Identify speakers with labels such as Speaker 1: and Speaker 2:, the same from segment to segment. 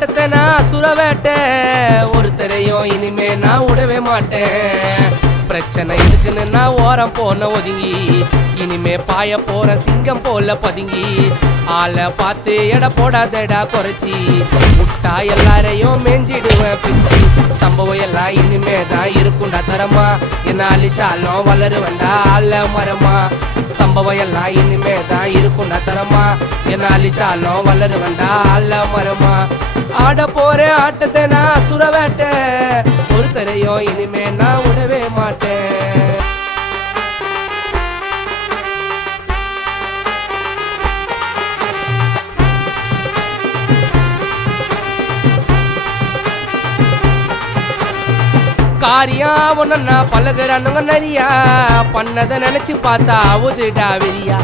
Speaker 1: அசுர ஒருத்தரையும் இனிமே நான் விடவே மாட்டேன். பிரச்சனை இருக்குன்னு நான் ஓரம் போன ஒதுங்கி. இனிமே பாய போற சிங்கம் போல பதுங்கி. ஆளை பார்த்து எடை போடாதடா குறைச்சி. முட்டா எல்லாரையும் மேஞ்சிடுவேன் பிச்சு. சம்பவம் எல்லாம் இனிமே தான் இருக்கும்டா தரமா. என்ன அழிச்சாலும் வளருவேன்டா ஆள மரமா. சம்பவம் எல்லாம் இனிமே தான் இருக்கும்டா தரமா. என்ன அழிச்சாலும் வளருவேன்டா ஆள மரமா. ஆட போற ஆட்டத்தை நான் சுர ஒருத்தரையோ இனிமே நான் விடவே மாட்டேன். காரியா ஒன்னா பழகுறானுங்க நிறையா. பண்ணதை நினைச்சு பார்த்தா அவுதுடா வெறியா.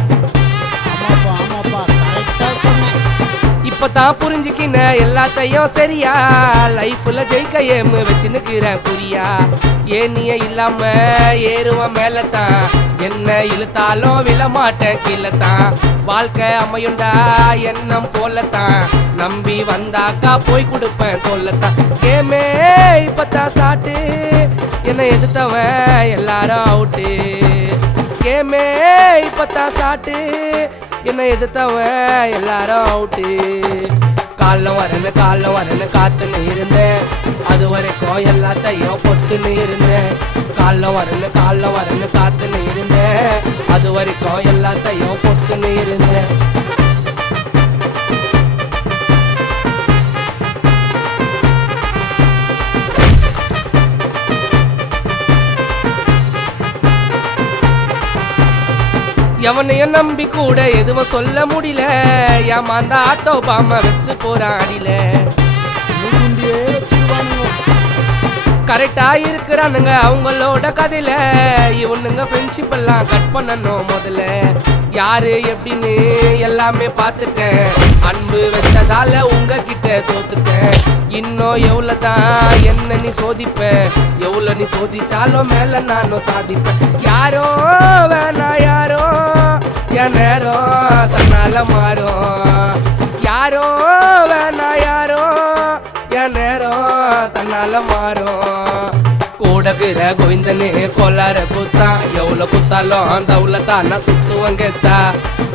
Speaker 1: இப்பதான் புரிஞ்சுக்கின எல்லாத்தையும் சரியா? லைஃப்ல ஜெயிக்க ஏமு வச்சுன்னுக்கிறேன் புரியா ஏனிய இல்லாம ஏறுவன் மேலத்தான்? என்ன இழுத்தாலும் விழமாட்டேன் கீழத்தான். வாழ்க்கை அமையுண்டா? எண்ணம் போலத்தான். நம்பி வந்தாக்கா போய் கொடுப்பேன் சொல்லத்தான் கேமே இப்பதான் சாட்டு என்ன எதிர்த்தவன் எல்லாரும் அவுட்டு கேமே இப்பதான் சாட்டு. என்ன எதிர்த்தவன் எல்லாரும் அவுட்டு. காலம் வரல காலம் வரல காத்துன்னு இருந்தேன். அது வரைக்கும் எல்லாத்தையும் பொத்துன்னு இருந்தேன். காலம் வரல காலம் வரல காத்துன்னு இருந்தேன். அது வரைக்கும் எல்லாத்தையும் பொத்துன்னு இருந்தேன். எவனையும் நம்பி கூட எதுவும் சொல்ல முடியல. ஏமாந்த ஆட்டோ பாம வெஸ்ட் போறான் அடியில கரெக்டா இருக்கிறானுங்க அவங்களோட கதையில. இவனுங்க ஃப்ரெண்ட்ஷிப் எல்லாம் கட் பண்ணணும் முதல்ல. யாரு எப்படின்னு எல்லாமே பார்த்துட்டேன். அன்பு வச்சதால உங்ககிட்ட தோத்துட்டேன். இன்னும் எவ்வளோ தான் என்ன நீ சோதிப்பேன் எவ்வளோ நீ சோதிச்சாலும் மேல நானும் சாதிப்பேன். யாரோ மாறும் யாரோ வேணா யாரோ? என் நேரம் தன்னால மாறும். கூடகிற கோவிந்தனே கொள்ளார குத்தா எவ்வளவு குத்தாலும் அந்த உள்ளத்தான் நான் சுத்துவன் கெத்தா.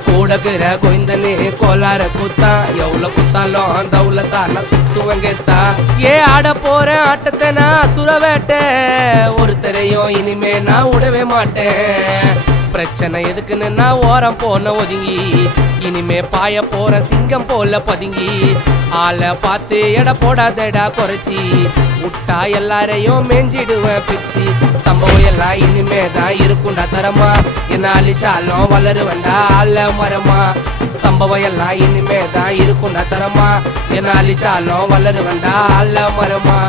Speaker 1: கூடகிற கோவிந்தனே கொல்லார குத்தா எவ்வளவு குத்தாலும் அந்த உள்ளத்தான் நான் ஏ ஆட போற ஆட்டத்தை நான் அசுர ஒருத்தரையும் இனிமே நான் விடவே மாட்டேன். பிரச்சனை எதுக்குன்னு நான் ஓரம் போன ஒதுங்கி. இனிமே பாய போற சிங்கம் போல பதுங்கி. ஆளை பார்த்து எடை போடாதடா குறைச்சி. விட்டா எல்லாரையும் மேஞ்சிடுவேன் பிச்சு. சம்பவம் எல்லாம் இனிமே தான் இருக்கும்டா தரமா. என்ன அழிச்சாலும் வளருவேன்டா ஆள மரமா. சம்பவம் எல்லாம் இனிமே தான் இருக்கும்டா தரமா. என்ன அழிச்சாலும் வளருவேன்டா ஆள மரமா.